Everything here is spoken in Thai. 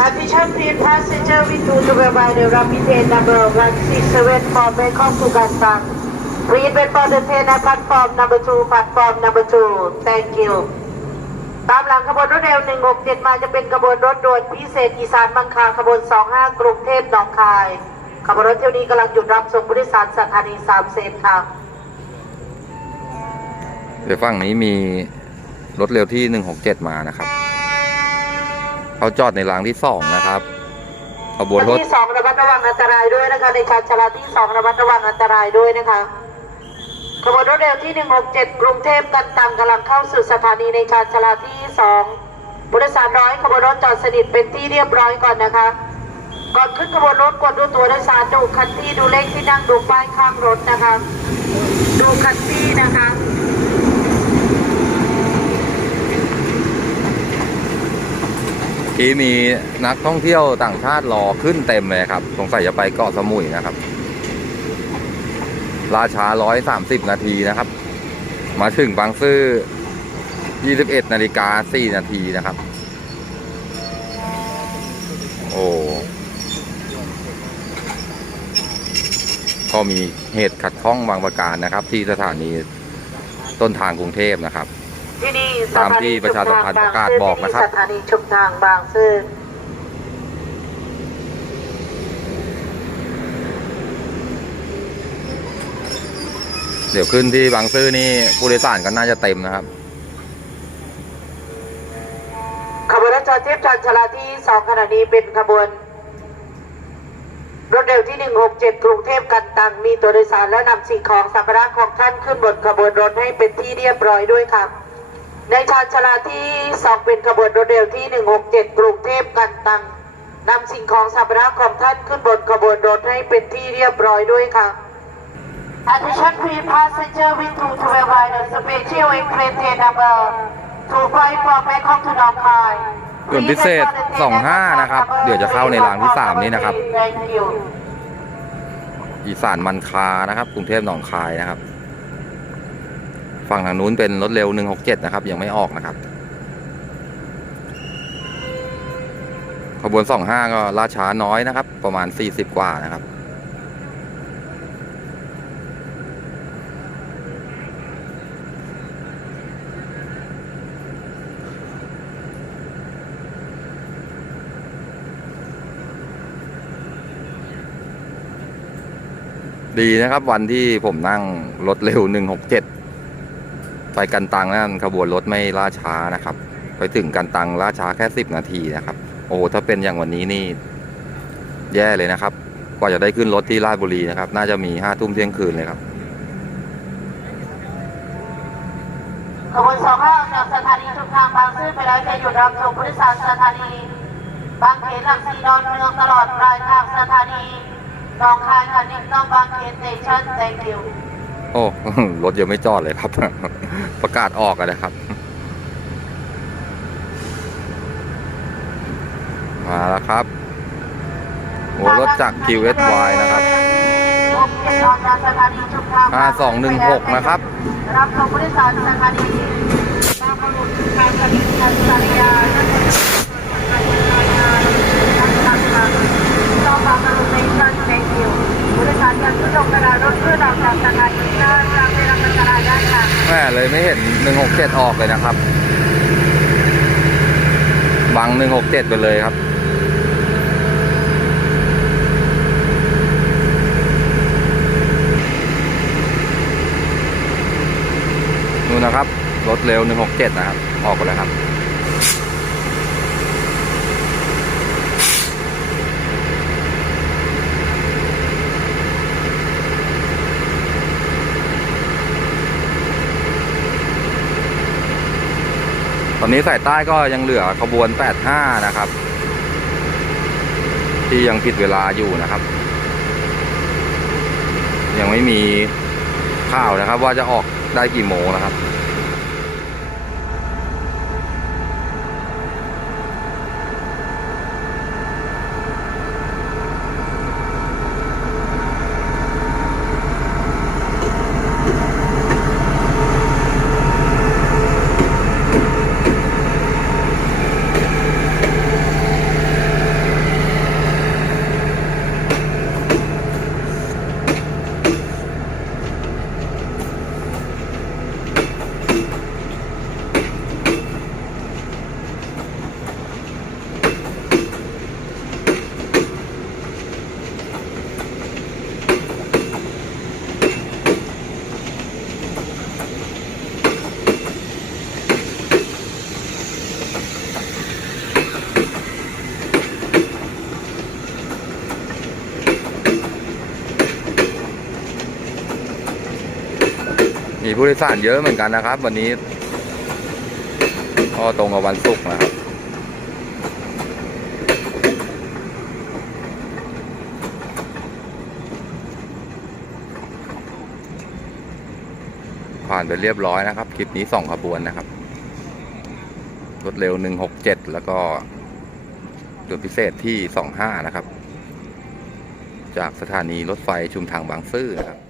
Attention please passenger with two to by the rapid train number 167 for Bangkok to Gantang. Please wait for the train at platform number 2 platform number 2 Thank you ตามหลังขบวนรถเร็ว 167 มาจะเป็นขบวนรถด่วนพิเศษอีสานบางคาขบวน 25 กรุงเทพหนองคาย ขบวนรถเที่ยวนี้กำลังหยุดรับส่งผู้โดยสารสถานีสามเซนค่ะ เดี๋ยวฝั่งนี้มีรถเร็วที่ 167 มานะครับ เขาจอดในรางที่2นะครับขบวนรถที่สองระมัดระวังอันตรายด้วยนะคะในชานชาลาที่สองระมัดระวังอันตรายด้วยนะคะขบวนรถเร็วที่ 167 กรุงเทพกันตังกำลังเข้าสู่สถานีในชานชาลาที่สองผู้โดยสารร้อยขบวนรถจอดสนิทเป็นที่เรียบร้อยก่อนนะคะ ก่อนขึ้นขบวนรถกดดูตัวโดยสารดูคันที่ดูเลขที่นั่งดูป้ายข้างรถนะคะ ดูคันที่นะคะ ที่มีนักท่องเที่ยวต่างชาติรอขึ้นเต็มเลยครับ สงสัยจะไปเกาะสมุยนะครับ ราชา130นาทีนะครับ มาถึงบางซื่อ21นาฬิกา4นาทีนะครับ โอ้ก็มีเหตุขัดข้องบางประการนะครับ ที่สถานีต้นทางกรุงเทพนะครับ ตามที่ประชาสัมพันธ์ประกาศบอกนะครับสถานีชุมทางบางซื่อเดี๋ยวขึ้นที่บางซื่อนี่ผู้โดยสารก็น่าจะเต็มนะครับ ขบวนรถจอดเทียบชานชาลาที่สองขณะนี้เป็นขบวน รถเร็วที่ 167 กรุงเทพกันตัง มีตัวโดยสารและนำสิ่งของสัมภาระของท่านขึ้นบนขบวนรถให้เป็นที่เรียบร้อยด้วยครับ ในชานชาลาที่สองเป็นขบวนรถเร็วที่ 167 กรุงเทพกันตังนำสิ่งของสัมภาระของท่านขึ้นบนขบวนรถให้เป็นที่เรียบร้อยด้วยครับ Attention please passenger with to travel by the special express train number 25 from Bangkok to Nong Khai ส่วนพิเศษ 25 นะครับ เดี๋ยวจะเข้าในรางที่สามนี้นะครับ Thank you อีสานมันคานะครับ กรุงเทพหนองคายนะครับ ฝั่งทางนู้นเป็นรถเร็ว 167 นะครับ ยังไม่ออกนะครับ ขบวน 25 ก็ล่าช้าน้อยนะครับ ประมาณ 40 กว่านะครับ ดีนะครับวันที่ผมนั่งรถเร็ว 167 ไปกันตังนั่นขบวนรถไม่ล่าช้านะครับ ไปถึงกันตังล่าช้าแค่10นาทีนะครับ โอ้ถ้าเป็นอย่างวันนี้นี่ แย่เลยนะครับ กว่าจะได้ขึ้นรถที่ราชบุรีนะครับ น่าจะมีห้าทุ่มเที่ยงคืนเลยครับขบวนสองห้าออกจากสถานีชุมทางบางซื่อไปแล้วจะหยุดรับส่งผู้โดยสารสถานี บางเขนหลักสี่ดอนเมืองตลอดปลายทางสถานีหนองคายค่ะนิกต้องบางเขนสเตชัน thank you โอ้ รถยังไม่จอดเลยครับ ประกาศออกอะนะครับ มาแล้วครับโอ้รถจาก QSY นะครับ 5216 นะครับ รับลงผู้โดยสารสถานีบางกะรุการสถานีสารยาและต้องบางปะรุสเตชัน thank you ผู้โดยสารยังขึ้นลงกระดาษรถเพื่อรับจากสถานีหน้าจากเวลาอันตรายได้ค่ะ แม่ เลยไม่เห็น167ออกเลยนะครับ บัง167ไปเลยครับ นู่นนะครับ รถเร็ว167นะครับ ออกไปแล้วครับ ตอนนี้สายใต้ก็ยังเหลือขบวน 85 นะครับ ที่ยังผิดเวลาอยู่นะครับ ยังไม่มีข่าวนะครับ ว่าจะออกได้กี่โมงนะครับ มีผู้โดยสารเยอะเหมือนกันนะครับ วันนี้ก็ตรงกับวันศุกร์นะครับผ่านไปเรียบร้อยนะครับ คลิปนี้สองขบวนนะครับ รถเร็ว167แล้วก็จุดพิเศษที่25นะครับ จากสถานีรถไฟชุมทางบางซื่อนะครับ